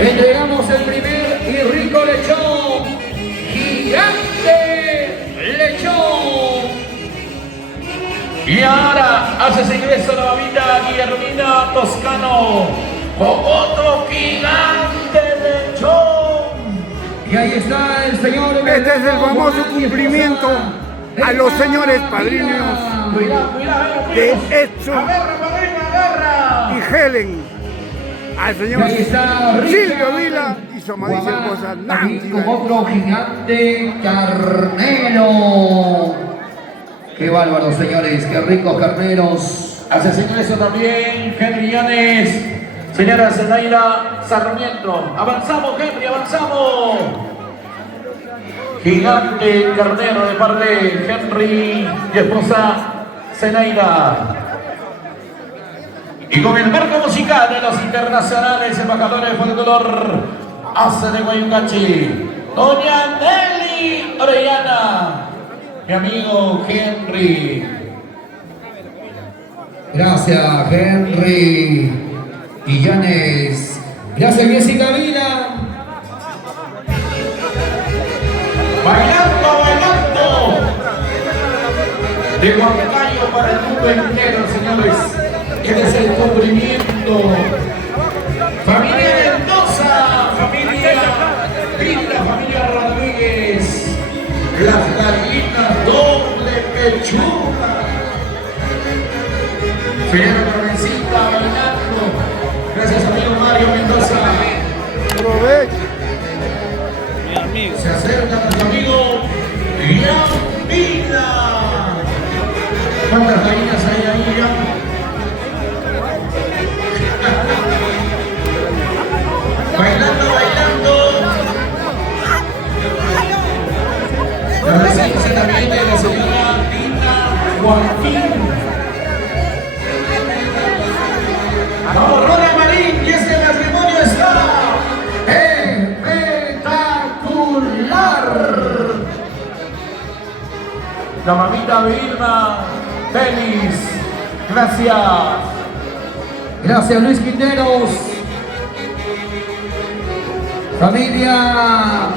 Entregamos el primer y rico lechón, gigante lechón. Y ahora hace su ingreso la mamita Guillermina Toscano con otro gigante lechón. Y ahí está el señor. Este es el famoso cumplimiento a los señores padrinos de Edson y Helen. Al señor Silvio Vila y su amadísima esposa Nancy. Con otro gigante carnero. Qué bárbaro, señores, qué ricos carneros. Hace señor eso también Henry Yanes, señora Zenaida Sarmiento. Avanzamos, Henry, avanzamos. Gigante carnero de parte de Henry y esposa Zenaida. Y con el marco musical de los internacionales embajadores de folclor hace de Guayungachi, doña Nelly Orellana, mi amigo Henry. Gracias, Henry y Yanes. Gracias, Jessica Vila. Bailando, bailando. De Huancayo para el mundo entero, señores. Este es el cubrimiento. Familia Mendoza, familia Vila, familia Rodríguez. Las gallinas doble pechuga. Señora Carmencita bailando. Gracias, amigo Mario Mendoza. Aproveche. Se acerca nuestro amigo Ian Vila. ¿Cuántas gallinas hay ahí, Ian? Bailando, bailando. La presencia también de la señora Dina Joaquín. Vamos, Rola Marín, y este matrimonio está espectacular. La mamita Vilma, feliz. Gracias. Gracias, Luis Quinteros. Familia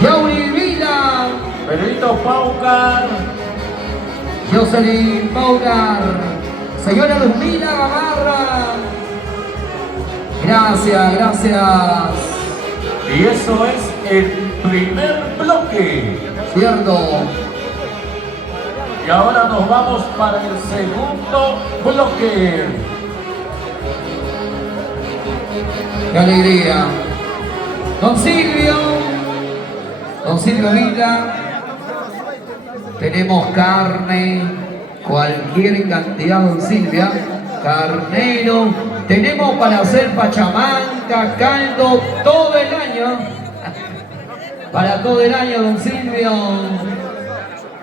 Yauri Vila. Pedrito Paucar. Jocelyn Paucar. Señora Luzmila Gamarra. Gracias, gracias. Y eso es el primer bloque. Cierto. Y ahora nos vamos para el segundo bloque. Qué alegría. Don Silvio Vila. Tenemos carne, cualquier cantidad, don Silvia. Carnero. Tenemos para hacer pachamanca, caldo, todo el año. Para todo el año, don Silvio.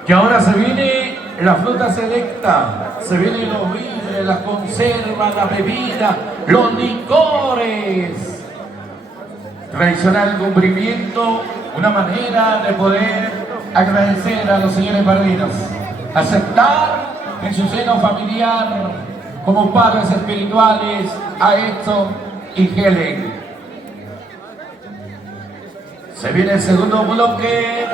Y ahora se viene la fruta selecta, se vienen los víveres, las conservas, las bebidas, los licores. Tradicional cumplimiento, una manera de poder agradecer a los señores padrinos. Aceptar en su seno familiar como padres espirituales a Edson y Helen. Se viene el segundo bloque.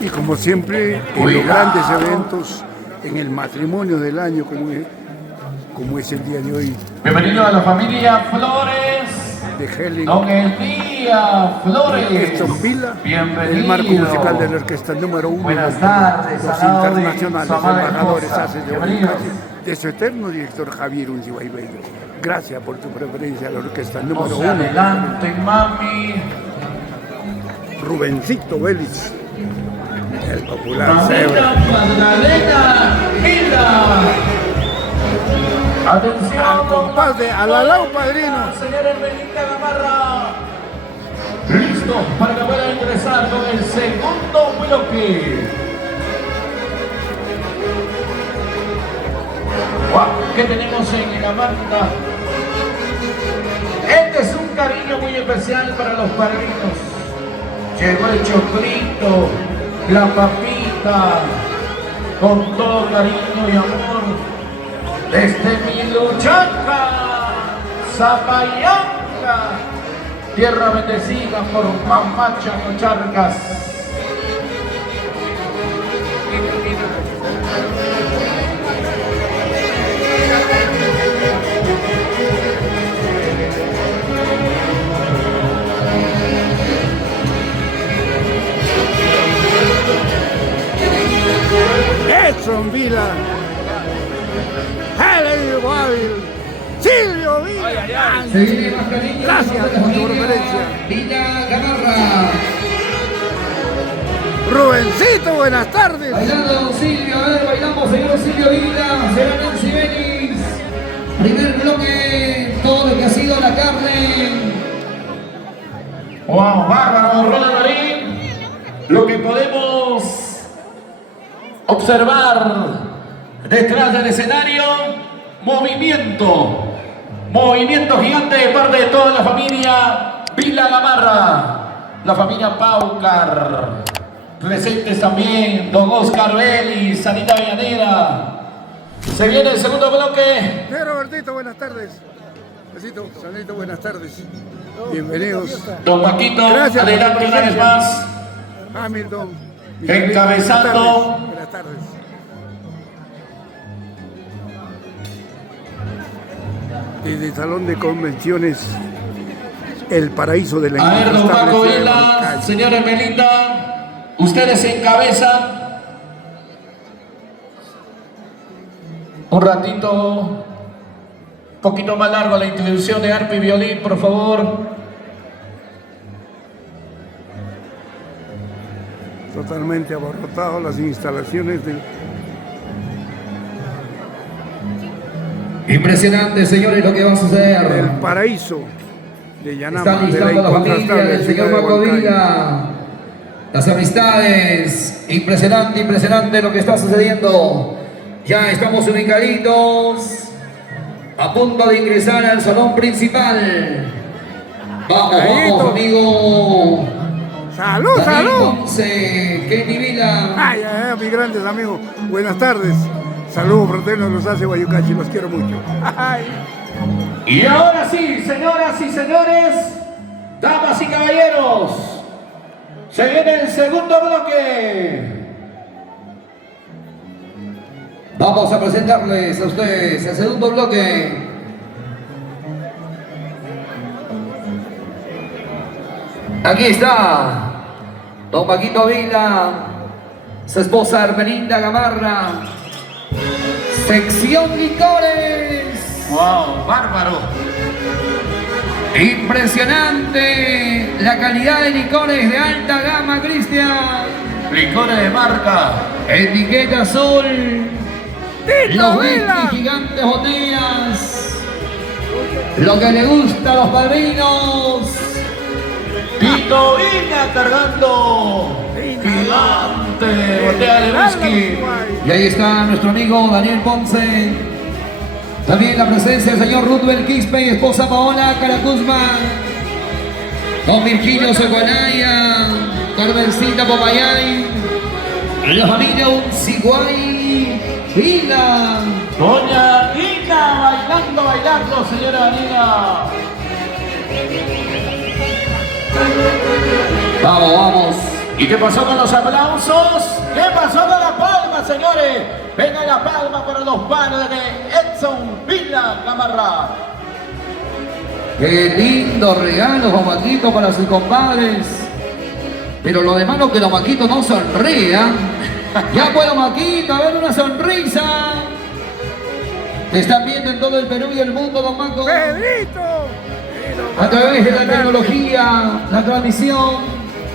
Y como siempre, en los grandes eventos, en el matrimonio del año, como es el día de hoy. Bienvenido a la familia Flores. De Helen. Don Elía Flores. Edson Vila. Bienvenido. El marco musical de la orquesta número 1. Buenas tardes. Los Salado internacionales de embajadores esposa. hace Bienvenidos. de su eterno director Javier Unzibay Bello. Gracias por tu preferencia a la orquesta número No 1. se adelante, mami. Rubencito Vélez. El popular Cebra. Mamita Magdalena Vila. Atención. Al compás de Alalau Padrino. Señor Hermenita Gamarra. Listo para que pueda ingresar con el segundo bloque. Wow, ¿qué tenemos en la banda? Este es un cariño muy especial para los padrinos. Llegó el choclito, la papita, con todo cariño y amor. Desde Miluchanga, Zapayanga, tierra bendecida por Mamacha Cocharcas. Edson Vila, Helen Guavil, Silvio Vila. Se viene más cariño. Gracias por tu referencia. Villa Gamarra. Rubencito, buenas tardes. Bailando Silvio, a ver, bailamos, señor Silvio Vila, será Nancy Benis. Primer bloque, todo lo que ha sido la carne. Wow, bárbaro, Ronald Marín. Lo que podemos observar detrás del escenario, movimiento gigante de parte de toda la familia Vila Gamarra, la familia Paucar, presentes también don Oscar Vélez, Sanita Villanera. Se viene el segundo bloque. Robertito, buenas tardes. Besito, Sanito, buenas tardes. Bienvenidos. Don Paquito, Gracias adelante una vez más. Hamilton. Encabezando. Buenas tardes. Desde el Salón de Convenciones, el paraíso de la A ver, don Paco incontestable Vila, ciudad de señora Melinda, ustedes encabezan. Un ratito, un poquito más largo la introducción de arpa y violín, por favor. Totalmente abarrotado las instalaciones del... Impresionante, señores, lo que va a suceder. El paraíso de Yanama, Está de la listando la familia incontrastable del ciudad señor de Paco Huancayo. Villa. Las amistades. Impresionante, impresionante lo que está sucediendo. Ya estamos ubicaditos. A punto de ingresar al salón principal. Vamos, vamos, amigo. ¡Salud, Daniel salud! Ponce, Kenny Vila. Ay, ay, ay, mis grandes amigos. Buenas tardes. Saludos fraternos, los hace Guayucachi, los quiero mucho. Ay. Y ahora sí, señoras y señores, damas y caballeros, se viene el segundo bloque. Vamos a presentarles a ustedes el segundo bloque. Aquí está don Paquito Vila, su esposa Hermelinda Gamarra, sección licores. Wow, bárbaro. Impresionante la calidad de licores de alta gama, Cristian. Licores de marca. Etiqueta azul. ¡Tito Los Vila! 20 gigantes botellas. Lo que le gusta a los padrinos. Tito Villa cargando. Gigante. Botella de whisky. Y ahí está nuestro amigo Daniel Ponce. También la presencia del señor Rudbel Quispe y esposa Paola Caracuzma. Don Virgilio Secuanaya. Carmencita Popayay. La familia Unciguay Vila. Doña Nina bailando, señora Nina. Vamos, vamos. ¿Y qué pasó con los aplausos? ¿Qué pasó con la palma, señores? Venga la palma para los padres de Edson Vila Gamarra. Qué lindo regalo, Juanquito, para sus compadres. Pero lo demás no, que los Maquitos no sonrían. Ya puedo, Maquito, a ver una sonrisa. Te están viendo en todo el Perú y el mundo, don Maco. ¡Pedrito! A través de la tecnología, la transmisión.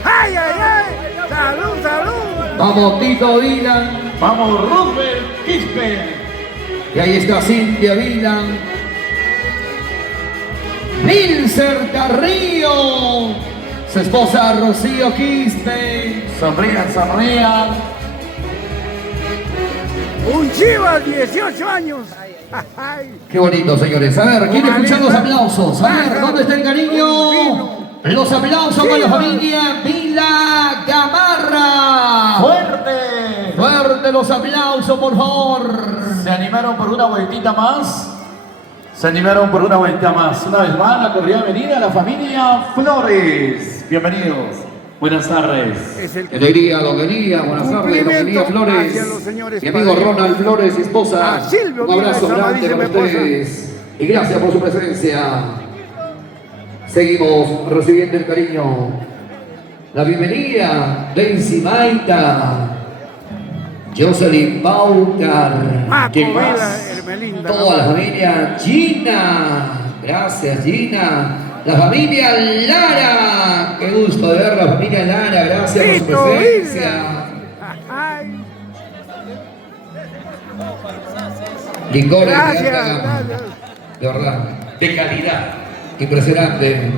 ¡Ay, ay, ay! ¡Salud, salud! Vamos, Tito Vila. Vamos, Rubén Quispe. Y ahí está Cintia Vila. Milcer Carrillo. Su esposa Rocío Quispe. Sonrían, sonrían. Un Chivas, 18 años. Qué bonito, señores. A ver, quiero escuchar los aplausos. A ver, ¿dónde está el cariño? Los aplausos con la familia Vila Gamarra. ¡Fuerte! Fuerte los aplausos, por favor. ¿Se animaron por una vueltita más? Se animaron por una vuelta más. Una vez más, la corrida venida a la familia Flores. Bienvenidos. Buenas tardes. Qué alegría, don Elías. Buenas tardes, don Elías Flores. Mi amigo Ronald Flores y esposa. Un abrazo grande para ustedes. Y gracias por su presencia. Seguimos recibiendo el cariño. La bienvenida, Daisy Maita. Jocelyn Paucar. ¿Quién más? Toda la familia Gina. Gracias, Gina. La familia Lara. Qué gusto de ver la familia Lara. Gracias por su presencia. Licores de alta gama. De verdad. De calidad. Impresionante.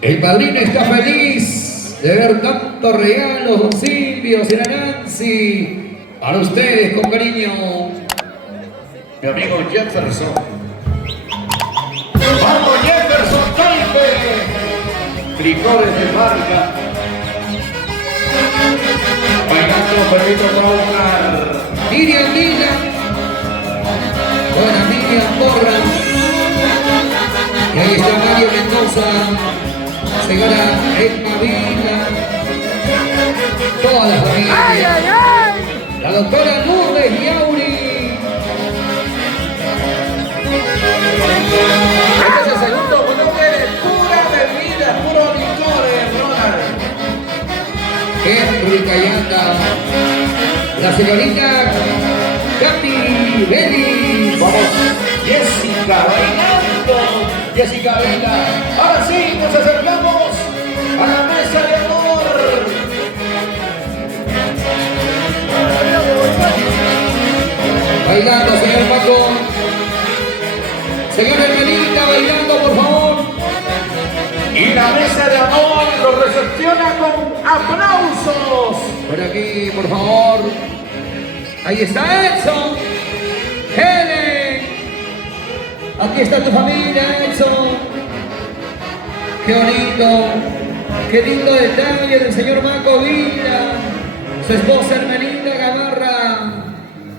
El padrino está feliz de ver tantos regalos, don Silvio, señora Nancy. Para ustedes, con cariño. Mi amigo Jefferson. ¡Vamos, Jefferson Taipe! Licores de marca. Bailando Perrito Paucar. Miriam Vila. Buena Miriam Porras. Y ahí está Mario Mendoza. Señora Edma Vila. Toda la familia. La doctora Lourdes Yauri. Este es el segundo bloque de pura bebida, puro licores, Ronald. Henry Cayanda. La señorita Katy Vélez. Vamos, Jessica bailando. Jessica Vela. Ahora sí, nos acercamos a la mesa de amor. Bailando, señor Paco. Señor Hermelita, bailando, por favor. Y la mesa de amor lo recepciona con aplausos. Por aquí, por favor. Ahí está Edson. Helen. Aquí está tu familia, Edson. Qué bonito. Qué lindo detalle del señor Marco Vila. Su esposa Hermelinda Gamarra.